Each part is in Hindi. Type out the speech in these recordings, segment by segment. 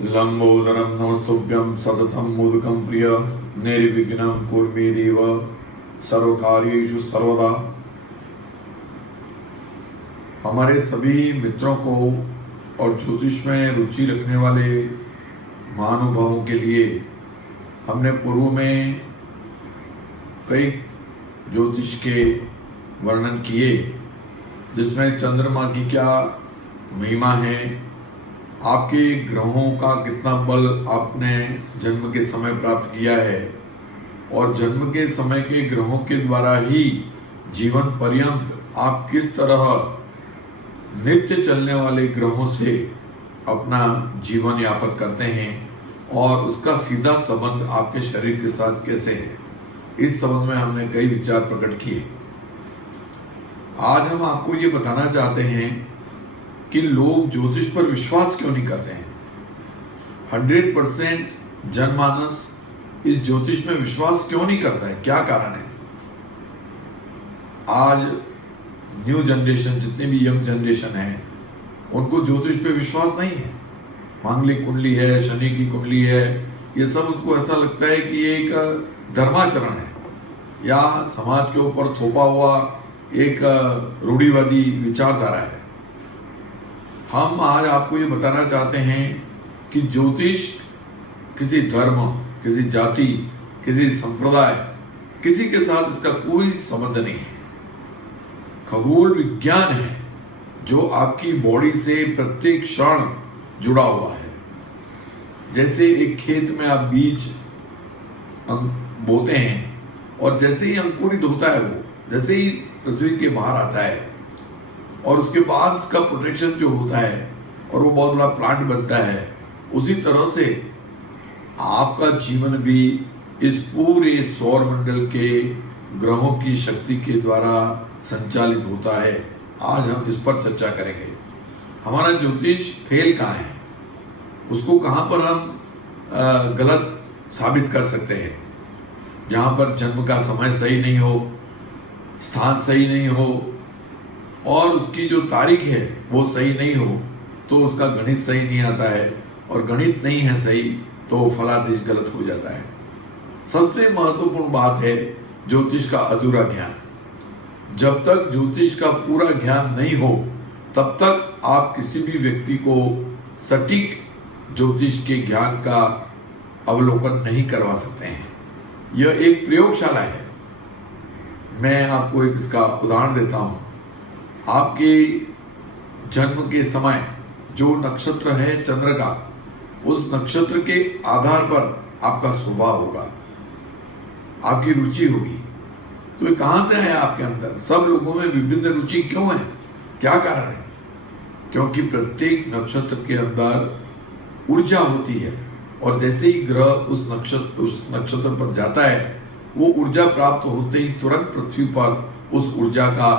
लंबोदरं नमस्तुभ्यं सततं मोदकं प्रिय निर्विघ्नं कुर्मे देव सर्वकार्येषु सर्वदा। हमारे सभी मित्रों को और ज्योतिष में रुचि रखने वाले महानुभावों के लिए हमने पूर्व में कई ज्योतिष के वर्णन किए, जिसमें चंद्रमा की क्या महिमा है, आपके ग्रहों का कितना बल आपने जन्म के समय प्राप्त किया है और जन्म के समय के ग्रहों के द्वारा ही जीवन पर्यंत आप किस तरह नित्य चलने वाले ग्रहों से अपना जीवन यापन करते हैं और उसका सीधा संबंध आपके शरीर के साथ कैसे है। इस संबंध में हमने कई विचार प्रकट किए। आज हम आपको ये बताना चाहते हैं कि लोग ज्योतिष पर विश्वास क्यों नहीं करते हैं। 100% जनमानस इस ज्योतिष में विश्वास क्यों नहीं करता है, क्या कारण है। आज न्यू जनरेशन, जितने भी यंग जनरेशन है, उनको ज्योतिष पे विश्वास नहीं है। मांगलिक कुंडली है, शनि की कुंडली है, ये सब उनको ऐसा लगता है कि ये एक धर्माचरण है या समाज के ऊपर थोपा हुआ एक रूढ़िवादी विचारधारा है। हम आज आपको ये बताना चाहते हैं कि ज्योतिष किसी धर्म, किसी जाति, किसी संप्रदाय, किसी के साथ इसका कोई संबंध नहीं है। खगोल विज्ञान है जो आपकी बॉडी से प्रत्येक क्षण जुड़ा हुआ है। जैसे एक खेत में आप बीज बोते हैं और जैसे ही अंकुरित होता है, वो जैसे ही पृथ्वी के बाहर आता है और उसके बाद उसका प्रोटेक्शन जो होता है और वो बहुत बड़ा प्लांट बनता है, उसी तरह से आपका जीवन भी इस पूरे सौर मंडल के ग्रहों की शक्ति के द्वारा संचालित होता है। आज हम इस पर चर्चा करेंगे। हमारा ज्योतिष फेल कहाँ है, उसको कहाँ पर हम गलत साबित कर सकते हैं। जहाँ पर जन्म का समय सही नहीं हो, स्थान सही नहीं हो और उसकी जो तारीख है वो सही नहीं हो, तो उसका गणित सही नहीं आता है और गणित नहीं है सही तो फलादेश गलत हो जाता है। सबसे महत्वपूर्ण बात है ज्योतिष का अधूरा ज्ञान। जब तक ज्योतिष का पूरा ज्ञान नहीं हो, तब तक आप किसी भी व्यक्ति को सटीक ज्योतिष के ज्ञान का अवलोकन नहीं करवा सकते हैं। यह एक प्रयोगशाला है। मैं आपको एक इसका उदाहरण देता हूँ। आपके जन्म के समय जो नक्षत्र है चंद्र का, उस नक्षत्र के आधार पर आपका स्वभाव होगा, आपकी रुचि होगी। तो ये कहाँ से है आपके अंदर? सब लोगों में विभिन्न रुचि क्यों है, क्या कारण है? क्योंकि प्रत्येक नक्षत्र के अंदर ऊर्जा होती है और जैसे ही ग्रह उस नक्षत्र पर जाता है, वो ऊर्जा प्राप्त होते ही तुरंत पृथ्वी पर उस ऊर्जा का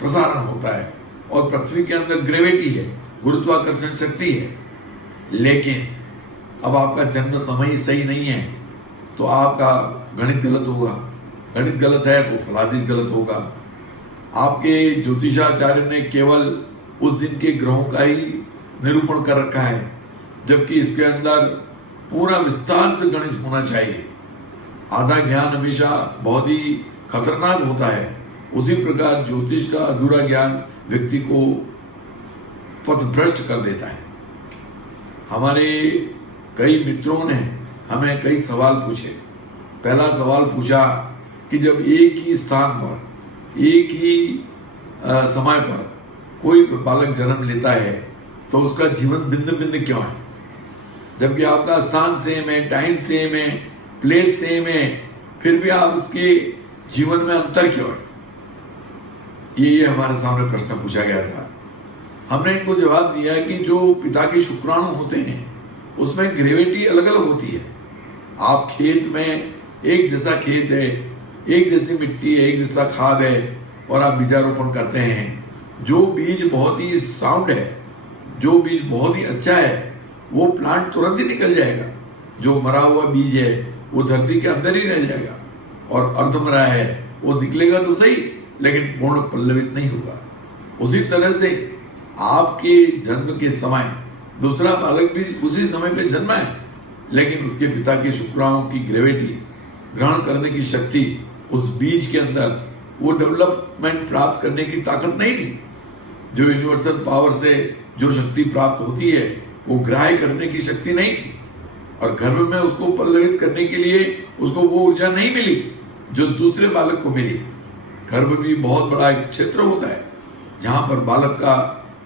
प्रसारण होता है और पृथ्वी के अंदर ग्रेविटी है, गुरुत्वाकर्षण शक्ति है। लेकिन अब आपका जन्म समय ही सही नहीं है तो आपका गणित गलत होगा, गणित गलत है तो फलादिश गलत होगा। आपके ज्योतिषाचार्य ने केवल उस दिन के ग्रहों का ही निरूपण कर रखा है, जबकि इसके अंदर पूरा विस्तार से गणित होना चाहिए। आधा ज्ञान हमेशा बहुत ही खतरनाक होता है। उसी प्रकार ज्योतिष का अधूरा ज्ञान व्यक्ति को पथभ्रष्ट कर देता है। हमारे कई मित्रों ने हमें कई सवाल पूछे। पहला सवाल पूछा कि जब एक ही स्थान पर, एक ही समय पर कोई बालक जन्म लेता है तो उसका जीवन भिन्न भिन्न क्यों है, जबकि आपका स्थान सेम है, टाइम सेम है, प्लेस सेम है, फिर भी आप उसके जीवन में अंतर क्यों है? ये हमारे सामने प्रश्न पूछा गया था। हमने इनको जवाब दिया कि जो पिता के शुक्राणु होते हैं उसमें ग्रेविटी अलग अलग होती है। आप खेत में, एक जैसा खेत है, एक जैसी मिट्टी है, एक जैसा खाद है और आप बीजारोपण करते हैं। जो बीज बहुत ही साउंड है, जो बीज बहुत ही अच्छा है, वो प्लांट तुरंत ही निकल जाएगा। जो मरा हुआ बीज है वो धरती के अंदर ही रह जाएगा और अर्धमरा है वो निकलेगा तो सही, लेकिन पूर्ण पल्लवित नहीं होगा। उसी तरह से आपके जन्म के समय दूसरा बालक भी उसी समय पे जन्मा है, लेकिन उसके पिता की शुक्राणु की ग्रेविटी ग्रहण करने की शक्ति, उस बीज के अंदर वो डेवलपमेंट प्राप्त करने की ताकत नहीं थी। जो यूनिवर्सल पावर से जो शक्ति प्राप्त होती है वो ग्राह्य करने की शक्ति नहीं थी, और गर्भ में उसको पल्लवित करने के लिए उसको वो ऊर्जा नहीं मिली जो दूसरे बालक को मिली। गर्भ भी बहुत बड़ा एक क्षेत्र होता है जहां पर बालक का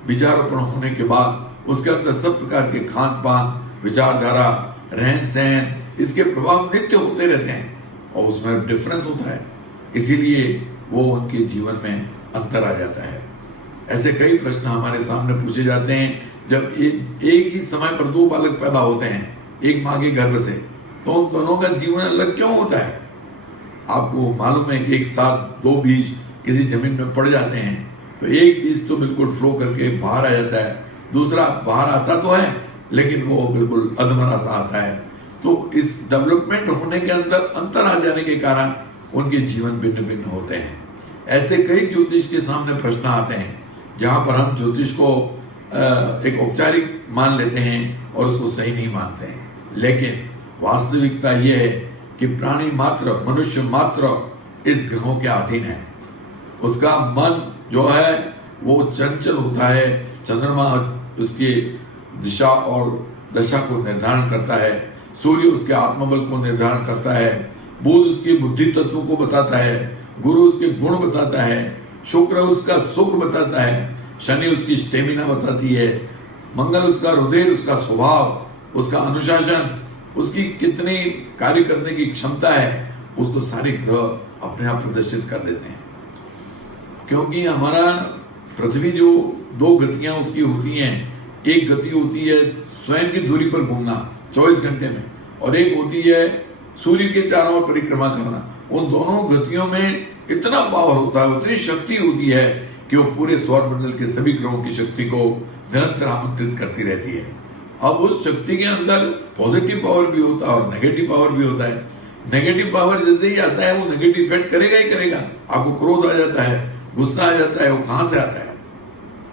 बीजारोपण होने के बाद उसके अंदर सब प्रकार के खान पान, विचारधारा, रहन सहन, इसके प्रभाव नित्य होते रहते हैं और उसमें डिफरेंस होता है, इसीलिए वो उनके जीवन में अंतर आ जाता है। ऐसे कई प्रश्न हमारे सामने पूछे जाते हैं जब एक ही समय पर दो बालक पैदा होते हैं एक माँ के गर्भ से, तो उन दोनों का जीवन अलग क्यों होता है? आपको मालूम है कि एक साथ दो बीज किसी जमीन में पड़ जाते हैं तो एक बीज तो बिल्कुल फ्लो करके बाहर आ जाता है, दूसरा बाहर आता तो है लेकिन वो बिल्कुल अधमरा सा आता है। तो इस डेवलपमेंट होने के अंदर अंतर आ जाने के कारण उनके जीवन भिन्न भिन्न होते हैं। ऐसे कई ज्योतिष के सामने प्रश्न आते हैं जहां पर हम ज्योतिष को एक औपचारिक मान लेते हैं और उसको सही नहीं मानते हैं, लेकिन वास्तविकता यह है कि प्राणी मात्र, मनुष्य मात्र इस ग्रहों के अधीन है। उसका मन जो है वो चंचल होता है, चंद्रमा उसकी दिशा और दशा को निर्धारण करता है, सूर्य उसके आत्मबल को निर्धारण करता है, बुध उसके बुद्धि तत्व को बताता है, गुरु उसके गुण बताता है, शुक्र उसका सुख बताता है, शनि उसकी स्टेमिना बताती है, मंगल उसका हृदय, उसका स्वभाव, उसका अनुशासन, उसकी कितनी कार्य करने की क्षमता है, उसको सारे ग्रह अपने आप प्रदर्शित कर देते हैं। क्योंकि हमारा पृथ्वी जो दो गतियां उसकी होती हैं, एक गति होती है स्वयं की दूरी पर घूमना 24 घंटे में, और एक होती है सूर्य के चारों ओर परिक्रमा करना। उन दोनों गतियों में इतना पावर होता है, उतनी शक्ति होती है कि वो पूरे सौर मंडल के सभी ग्रहों की शक्ति को निरंतर आमंत्रित करती रहती है। अब उस शक्ति के अंदर पॉजिटिव पावर भी होता है और नेगेटिव पावर भी होता है। नेगेटिव पावर जैसे ही आता है वो नेगेटिव इफेक्ट करेगा ही करेगा। आपको क्रोध आ जाता है, गुस्सा आ जाता है, वो कहां से आता है?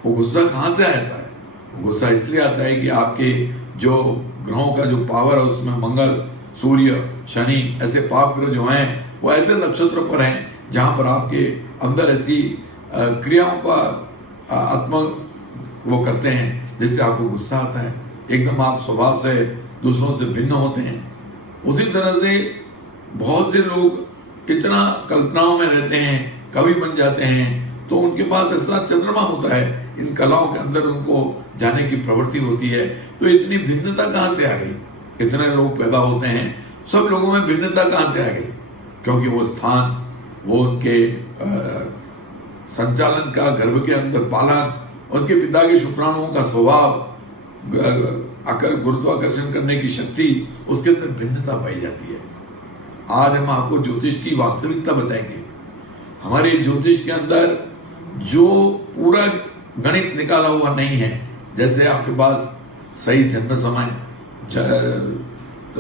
वो गुस्सा कहां से आता है? वो गुस्सा इसलिए आता है कि आपके जो ग्रहों का जो पावर है उसमें मंगल, सूर्य, शनि ऐसे पाप ग्रह जो हैं वो ऐसे नक्षत्र पर हैं जहां पर आपके अंदर ऐसी क्रियाओं का आत्मा वो करते हैं जिससे आपको गुस्सा आता है, एकदम आप स्वभाव से दूसरों से भिन्न होते हैं। उसी तरह से बहुत से लोग इतना कल्पनाओं में रहते हैं, कवि बन जाते हैं, तो उनके पास ऐसा चंद्रमा होता है, इन कलाओं के अंदर उनको जाने की प्रवृत्ति होती है। तो इतनी भिन्नता कहां से आ गई? इतने लोग पैदा होते हैं, सब लोगों में भिन्नता कहां से आ गई? क्योंकि वो स्थान, वो उनके संचालन का, गर्भ के अंदर पालन, उनके पिता के शुक्राणुओं का स्वभाव, आकर गुरुत्वाकर्षण करने की शक्ति, उसके अंदर भिन्नता पाई जाती है। आज हम आपको ज्योतिष की वास्तविकता बताएंगे। हमारे ज्योतिष के अंदर जो पूरा गणित निकाला हुआ नहीं है, जैसे आपके पास सही जन्म समय,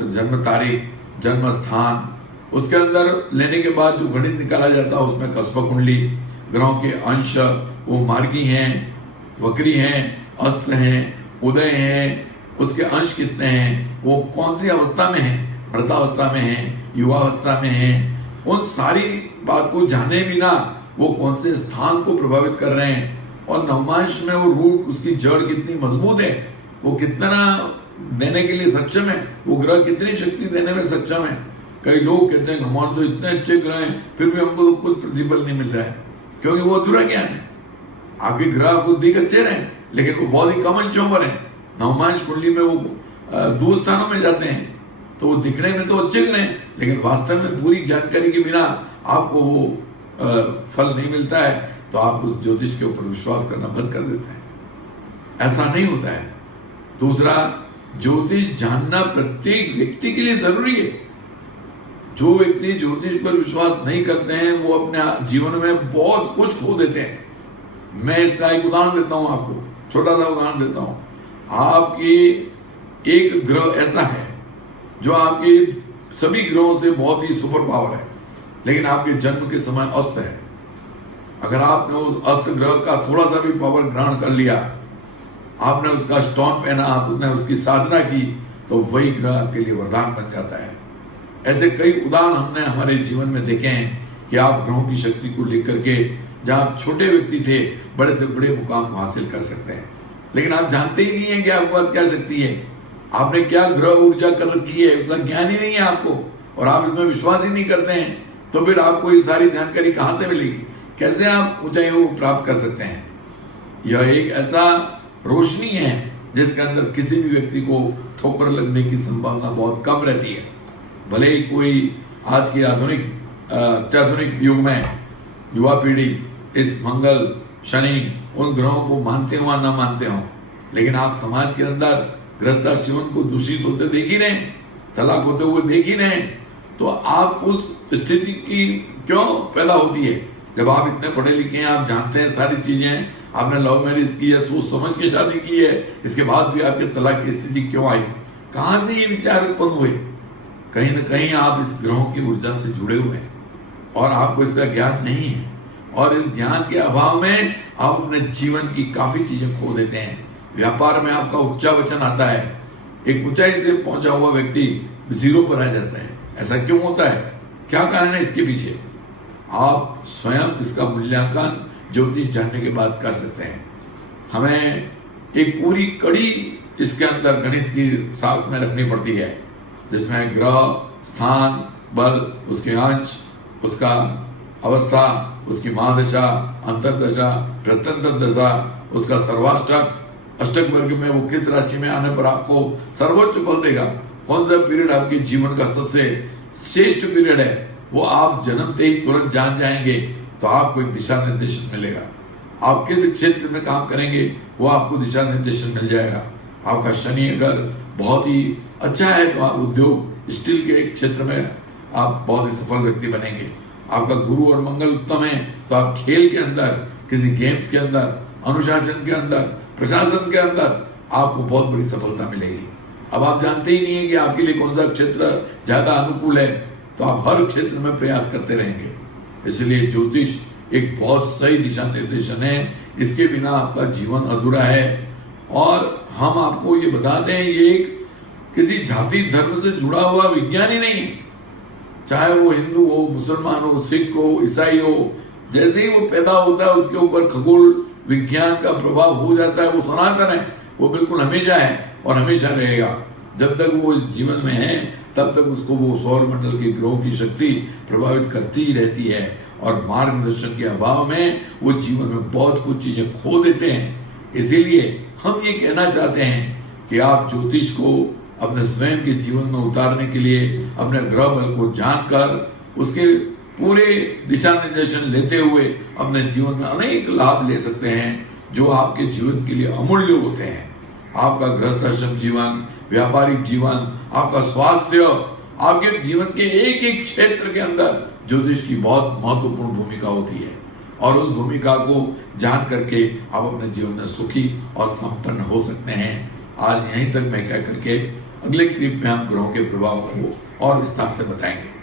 जन्म तारीख, जन्म स्थान, उसके अंदर लेने के बाद जो गणित निकाला जाता है उसमें कस्प कुंडली, ग्रहों के अंश, वो मार्गी हैं, वक्री हैं, अस्त हैं, उदय हैं, उसके अंश कितने हैं, वो कौन सी अवस्था में हैं, मृतावस्था में हैं, युवावस्था में हैं, उन सारी बात को जाने बिना वो कौन से स्थान को प्रभावित कर रहे हैं, और नवमांश में वो रूट, उसकी जड़ कितनी मजबूत है, वो कितना देने के लिए सक्षम है, वो ग्रह कितनी शक्ति देने में सक्षम है। कई लोग कहते हैं हमारे तो इतने अच्छे ग्रह हैं फिर भी हमको तो कुछ प्रतिफल नहीं मिल रहा है, क्योंकि वो अधूरा ज्ञान है। आपके ग्रह आपको दिख अच्छे रहे लेकिन वो बहुत ही कम अंशों पर है। नवमांश कुंडली में वो दूर स्थानों में जाते हैं तो वो दिखने में तो अच्छे ग्रह हैं, लेकिन वास्तव में पूरी जानकारी के बिना आपको वो फल नहीं मिलता है, तो आप उस ज्योतिष के ऊपर विश्वास करना बंद कर देते हैं। ऐसा नहीं होता है। दूसरा, ज्योतिष जानना प्रत्येक व्यक्ति के लिए जरूरी है। जो व्यक्ति ज्योतिष पर विश्वास नहीं करते हैं वो अपने जीवन में बहुत कुछ खो देते हैं। मैं इसका एक उदाहरण देता हूं, आपको छोटा सा उदाहरण देता हूं। आपकी एक ग्रह ऐसा है जो आपके सभी ग्रहों से बहुत ही सुपर पावर है, लेकिन आपके जन्म के समय अस्त है। अगर आपने उस अस्त ग्रह का थोड़ा सा भी पावर ग्रहण कर लिया आपने उसका स्टोन पहना, आपने उसकी साधना की, तो वही ग्रह आपके लिए वरदान बन जाता है। ऐसे कई उदाहरण हमने हमारे जीवन में देखे हैं कि आप ग्रहों की शक्ति को लेकर के जहां आप छोटे व्यक्ति थे, बड़े से बड़े मुकाम को हासिल कर सकते हैं। लेकिन आप जानते ही नहीं है कि आपके पास क्या शक्ति है, आपने क्या ग्रह ऊर्जा कर रखी है, उसका ज्ञान ही नहीं है आपको, और आप इसमें विश्वास ही नहीं करते हैं, तो फिर आपको ये सारी जानकारी कहां से मिलेगी? कैसे आप ऊंचाइयों को प्राप्त कर सकते हैं? यह एक ऐसा रोशनी है जिसके अंदर किसी भी व्यक्ति को ठोकर लगने की संभावना बहुत कम रहती है। भले ही कोई आज के अत्याधुनिक युग में युवा पीढ़ी इस मंगल, शनि, उन ग्रहों को मानते हो या ना मानते हो, लेकिन आप समाज के अंदर गृहस्थ जीवन को दूषित होते देख ही रहे, तलाक होते हुए देख ही रहे, तो आप उस स्थिति की क्यों पैदा होती है? जब आप इतने पढ़े लिखे हैं, आप जानते हैं सारी चीजें, आपने लव मैरिज की है, सोच समझ के शादी की है, इसके बाद भी आपके तलाक की स्थिति क्यों आई? कहां से ये विचार उत्पन्न हुए? कहीं ना कहीं आप इस ग्रहों की ऊर्जा से जुड़े हुए हैं और आपको इसका ज्ञान नहीं है, और इस ज्ञान के अभाव में आप अपने जीवन की काफी चीजें खो देते हैं। व्यापार में आपका ऊंचा वचन आता है, एक ऊंचाई से पहुंचा हुआ व्यक्ति जीरो पर आ जाता है। ऐसा क्यों होता है? क्या कारण है इसके पीछे? आप स्वयं इसका मूल्यांकन ज्योतिष जानने के बाद कर सकते हैं। हमें एक पूरी कड़ी इसके अंदर गणित की साथ में रखनी पड़ती है, जिसमें ग्रह, स्थान, बल, उसके अंश, उसका अवस्था, उसकी महादशा, अंतर्दशा, प्रत्यंतर दशा, उसका सर्वाष्टक, अष्टक वर्ग में वो किस राशि में आने पर आपको सर्वोच्च फल देगा, कौन सा पीरियड आपके जीवन का सबसे श्रेष्ठ पीरियड है, वो आप जन्मते ही तुरंत जान जाएंगे, तो आपको एक दिशा निर्देशन मिलेगा। आप किस क्षेत्र में काम करेंगे वो आपको दिशा निर्देशन मिल जाएगा। आपका शनि अगर बहुत ही अच्छा है तो आप उद्योग, स्टील के क्षेत्र में आप बहुत ही सफल व्यक्ति बनेंगे। आपका गुरु और मंगल उत्तम है तो आप खेल के अंदर, किसी गेम्स के अंदर, अनुशासन के अंदर, प्रशासन के अंदर आपको बहुत बड़ी सफलता मिलेगी। अब आप जानते ही नहीं है कि आपके लिए कौन सा क्षेत्र ज्यादा अनुकूल है, तो आप हर क्षेत्र में प्रयास करते रहेंगे। इसलिए ज्योतिष एक बहुत सही दिशा निर्देशन है, इसके बिना आपका जीवन अधूरा है। और हम आपको ये बता दें, ये एक किसी जाति धर्म से जुड़ा हुआ विज्ञान ही नहीं है। चाहे वो हिंदू हो, मुसलमान हो, सिख हो, ईसाई हो, जैसे ही वो पैदा होता है उसके ऊपर खगोल विज्ञान का प्रभाव हो जाता है। वो सनातन है, वो बिल्कुल हमेशा है और हमेशा रहेगा। जब तक वो इस जीवन में है तब तक उसको वो सौर मंडल के ग्रहों की शक्ति प्रभावित करती ही रहती है, और मार्गदर्शन के अभाव में वो जीवन में बहुत कुछ चीजें खो देते हैं। इसीलिए हम ये कहना चाहते हैं कि आप ज्योतिष को अपने स्वयं के जीवन में उतारने के लिए अपने ग्रह बल को जानकर उसके पूरे दिशा निर्देशन लेते हुए अपने जीवन में अनेक लाभ ले सकते हैं, जो आपके जीवन के लिए अमूल्य होते हैं। आपका गृहस्थाश्रम जीवन, व्यापारिक जीवन, आपका स्वास्थ्य, आपके जीवन के एक एक क्षेत्र के अंदर ज्योतिष की बहुत महत्वपूर्ण भूमिका होती है, और उस भूमिका को जान करके आप अपने जीवन में सुखी और संपन्न हो सकते हैं। आज यहीं तक मैं कह करके अगले क्लिप में हम ग्रहों के प्रभाव को और विस्तार से बताएंगे।